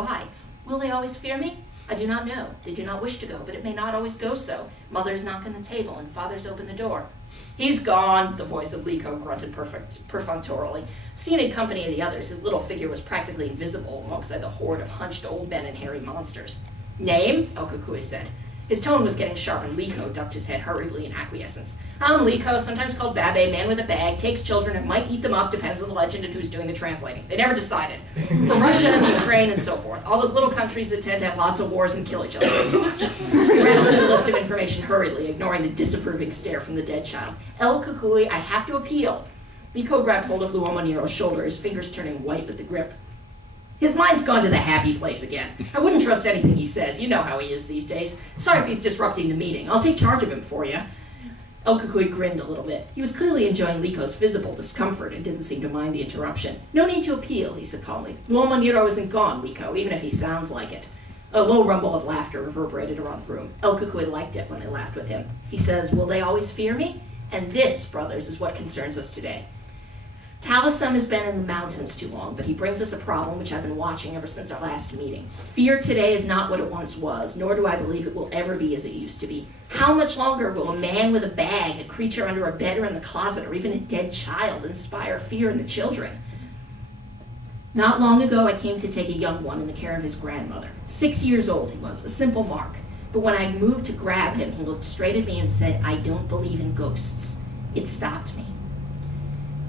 Why? Will they always fear me? I do not know. They do not wish to go, but it may not always go so. Mothers knock on the table, and fathers open the door. He's gone, the voice of Liko grunted perfunctorily. Seen in company of the others, his little figure was practically invisible alongside the horde of hunched old men and hairy monsters. Name? El Kukui said. His tone was getting sharp, and Liko ducked his head hurriedly in acquiescence. I'm Liko, sometimes called Babe, man with a bag, takes children and might eat them up, depends on the legend and who's doing the translating. They never decided. From Russia and the Ukraine and so forth. All those little countries that tend to have lots of wars and kill each other way too much. He rattled through the list of information hurriedly, ignoring the disapproving stare from the dead child. El Kukui, I have to appeal. Liko grabbed hold of Luomoniro's shoulder, his fingers turning white with the grip. His mind's gone to the happy place again. I wouldn't trust anything he says. You know how he is these days. Sorry if he's disrupting the meeting. I'll take charge of him for you. El Kukui grinned a little bit. He was clearly enjoying Liko's visible discomfort and didn't seem to mind the interruption. No need to appeal, he said calmly. Luomoniro isn't gone, Liko, even if he sounds like it. A low rumble of laughter reverberated around the room. El Kukui liked it when they laughed with him. He says, will they always fear me? And this, brothers, is what concerns us today. Talasem has been in the mountains too long, but he brings us a problem which I've been watching ever since our last meeting. Fear today is not what it once was, nor do I believe it will ever be as it used to be. How much longer will a man with a bag, a creature under a bed or in the closet, or even a dead child inspire fear in the children? Not long ago, I came to take a young one in the care of his grandmother. 6 years old he was, a simple mark. But when I moved to grab him, he looked straight at me and said, I don't believe in ghosts. It stopped me.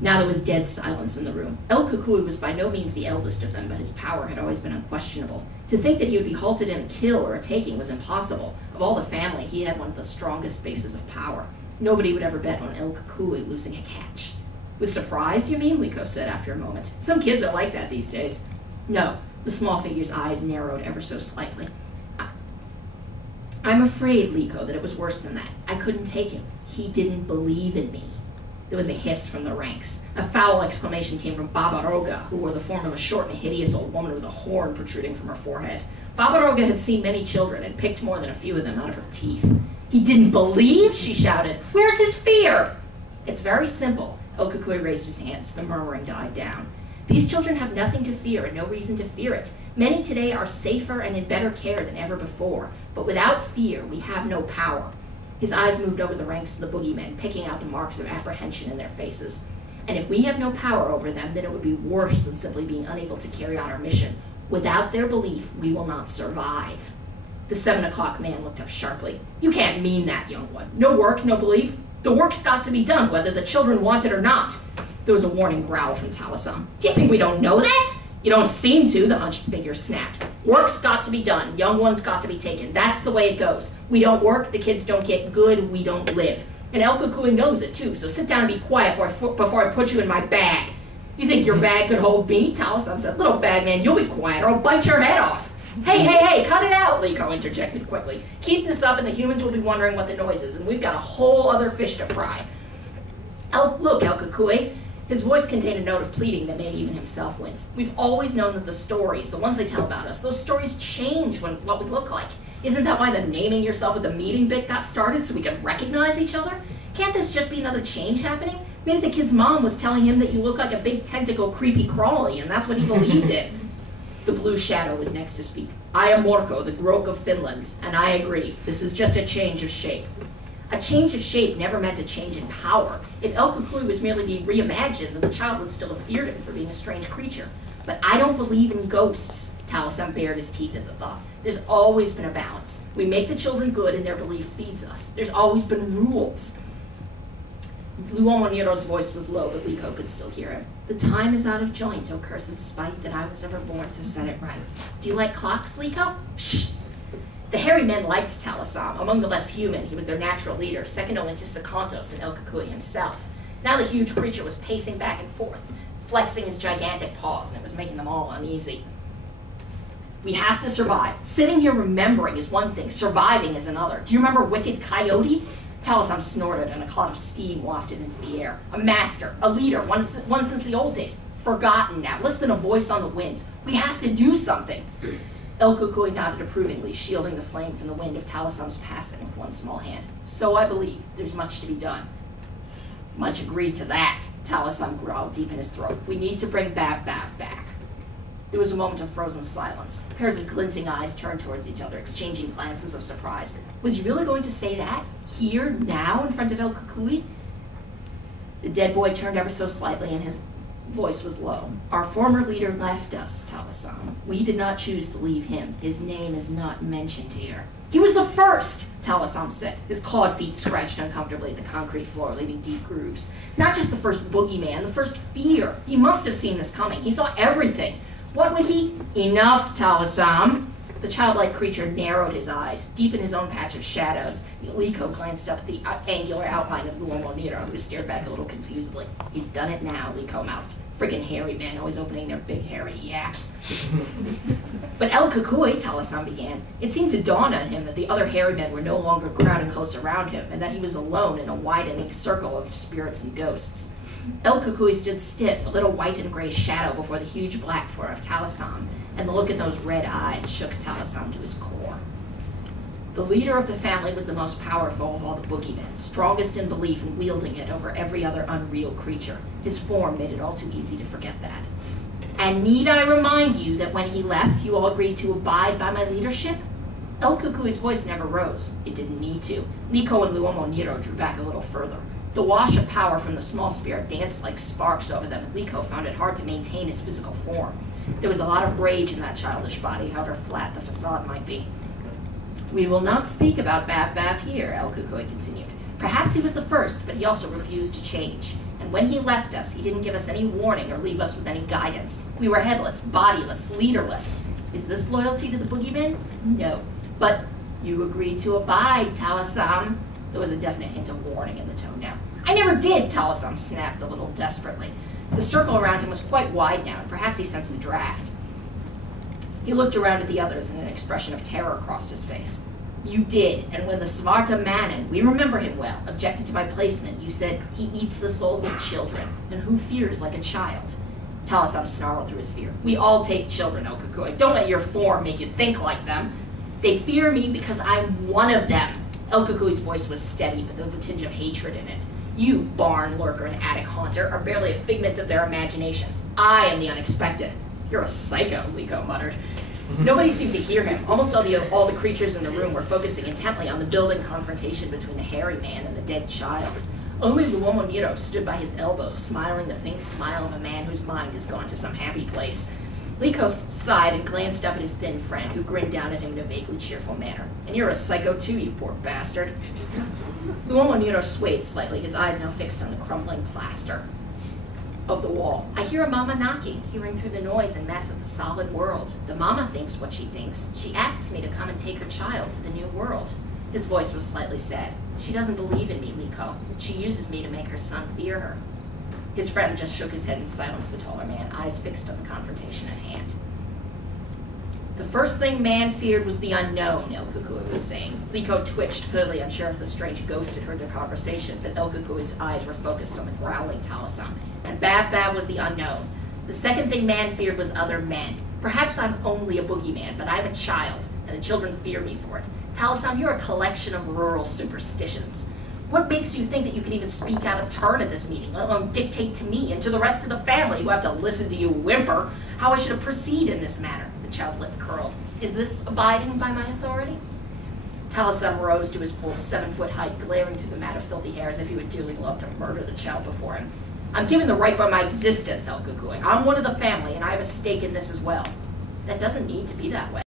Now there was dead silence in the room. El Kukui was by no means the eldest of them, but his power had always been unquestionable. To think that he would be halted in a kill or a taking was impossible. Of all the family, he had one of the strongest bases of power. Nobody would ever bet on El Kukui losing a catch. With surprise, you mean? Liko said after a moment. Some kids are like that these days. No, the small figure's eyes narrowed ever so slightly. I'm afraid, Liko, that it was worse than that. I couldn't take him. He didn't believe in me. There was a hiss from the ranks. A foul exclamation came from Babaroga, who wore the form of a short and hideous old woman with a horn protruding from her forehead. Babaroga had seen many children and picked more than a few of them out of her teeth. He didn't believe, she shouted. Where's his fear? It's very simple. El Kukui raised his hands. The murmuring died down. These children have nothing to fear and no reason to fear it. Many today are safer and in better care than ever before. But without fear, we have no power. His eyes moved over the ranks of the boogeymen, picking out the marks of apprehension in their faces. And if we have no power over them, then it would be worse than simply being unable to carry out our mission. Without their belief, we will not survive. The 7 o'clock man looked up sharply. You can't mean that, young one. No work, no belief. The work's got to be done, whether the children want it or not. There was a warning growl from Talasam. Do you think we don't know that? You don't seem to, the hunched figure snapped. Work's got to be done. Young ones got to be taken. That's the way it goes. We don't work, the kids don't get good, we don't live. And El Kukui knows it too, so sit down and be quiet before I put you in my bag. You think your bag could hold me? Talasam said, little bag man, you'll be quiet or I'll bite your head off. Hey, cut it out, Liko interjected quickly. Keep this up and the humans will be wondering what the noise is, and we've got a whole other fish to fry. Look, El Kukui. His voice contained a note of pleading that made even himself wince. We've always known that the stories, the ones they tell about us, those stories change what we look like. Isn't that why the naming yourself at the meeting bit got started, so we could recognize each other? Can't this just be another change happening? Maybe the kid's mom was telling him that you look like a big tentacle creepy crawly, and that's what he believed in. The blue shadow was next to speak. I am Morko, the Grok of Finland, and I agree. This is just a change of shape. A change of shape never meant a change in power. If El Kukui was merely being reimagined, then the child would still have feared him for being a strange creature. But I don't believe in ghosts. Talasem bared his teeth at the thought. There's always been a balance. We make the children good and their belief feeds us. There's always been rules. Luomoniro's voice was low, but Liko could still hear him. The time is out of joint, O cursed spite, that I was ever born to set it right. Do you like clocks, Liko? Shh! The hairy men liked Talasam. Among the less human, he was their natural leader, second only to Sakantos and El Kukui himself. Now the huge creature was pacing back and forth, flexing his gigantic paws, and it was making them all uneasy. We have to survive. Sitting here remembering is one thing, surviving is another. Do you remember Wicked Coyote? Talasam snorted and a cloud of steam wafted into the air. A master, a leader, one since the old days. Forgotten now, less than a voice on the wind. We have to do something. El Kukui nodded approvingly, shielding the flame from the wind of Talasam's passing with one small hand. So I believe. There's much to be done. Much agreed to that, Talasam growled deep in his throat. We need to bring Bav back. There was a moment of frozen silence. Pairs of glinting eyes turned towards each other, exchanging glances of surprise. Was he really going to say that? Here, now, in front of El Kukui? The dead boy turned ever so slightly, and his voice was low. Our former leader left us, Talasam. We did not choose to leave him. His name is not mentioned here. He was the first, Talasam said. His clawed feet scratched uncomfortably at the concrete floor, leaving deep grooves. Not just the first boogeyman, the first fear. He must have seen this coming. He saw everything. What would he? Enough, Talasam. The childlike creature narrowed his eyes, deep in his own patch of shadows. Liko glanced up at the angular outline of Luomo Nero, who stared back a little confusedly. He's done it now, Liko mouthed. Friggin' hairy men, always opening their big hairy yaps. But El Kukui, Talasam began. It seemed to dawn on him that the other hairy men were no longer crowding close around him, and that he was alone in a widening circle of spirits and ghosts. El Kukui stood stiff, a little white and gray shadow before the huge black form of Talasam, and the look in those red eyes shook Talasam to his core. The leader of the family was the most powerful of all the boogeymen, strongest in belief and wielding it over every other unreal creature. His form made it all too easy to forget that. And need I remind you that when he left, you all agreed to abide by my leadership? El Kukui's voice never rose. It didn't need to. Liko and Luomo Nero drew back a little further. The wash of power from the small spirit danced like sparks over them, and Liko found it hard to maintain his physical form. There was a lot of rage in that childish body, however flat the facade might be. We will not speak about Bav here, El Kukui continued. Perhaps he was the first, but he also refused to change. And when he left us, he didn't give us any warning or leave us with any guidance. We were headless, bodiless, leaderless. Is this loyalty to the boogeyman? No. But you agreed to abide, Talasam. There was a definite hint of warning in the tone now. I never did, Talasam snapped a little desperately. The circle around him was quite wide now, and perhaps he sensed the draft. He looked around at the others, and an expression of terror crossed his face. You did, and when the Svarta Manon, we remember him well, objected to my placement, you said, he eats the souls of children, and who fears like a child? Talasam snarled through his fear. We all take children, El Kukui. Don't let your form make you think like them. They fear me because I'm one of them. El Kukui's voice was steady, but there was a tinge of hatred in it. You, barn lurker and attic haunter, are barely a figment of their imagination. I am the unexpected. You're a psycho, Liko muttered. Nobody seemed to hear him. Almost all the creatures in the room were focusing intently on the building confrontation between the hairy man and the dead child. Only Luomo Nero stood by his elbow, smiling the faint smile of a man whose mind has gone to some happy place. Liko sighed and glanced up at his thin friend, who grinned down at him in a vaguely cheerful manner. And you're a psycho too, you poor bastard. Luomo Nero swayed slightly, his eyes now fixed on the crumbling plaster of the wall. I hear a mama knocking, hearing through the noise and mess of the solid world. The mama thinks what she thinks. She asks me to come and take her child to the new world. His voice was slightly sad. She doesn't believe in me, Liko. She uses me to make her son fear her. His friend just shook his head and silenced the taller man, eyes fixed on the confrontation at hand. The first thing man feared was the unknown, El Kukui was saying. Liko twitched, clearly unsure if the strange ghost had heard their conversation, but El Kukui's eyes were focused on the growling Talasam. And Bav was the unknown. The second thing man feared was other men. Perhaps I'm only a boogeyman, but I'm a child, and the children fear me for it. Talasam, you're a collection of rural superstitions. What makes you think that you can even speak out of turn at this meeting, let alone dictate to me and to the rest of the family who have to listen to you whimper how I should proceed in this matter? The child's lip curled. Is this abiding by my authority? Talasam rose to his full 7-foot height, glaring through the mat of filthy hair as if he would dearly love to murder the child before him. I'm given the right by my existence, El Kukui. I'm one of the family, and I have a stake in this as well. That doesn't need to be that way.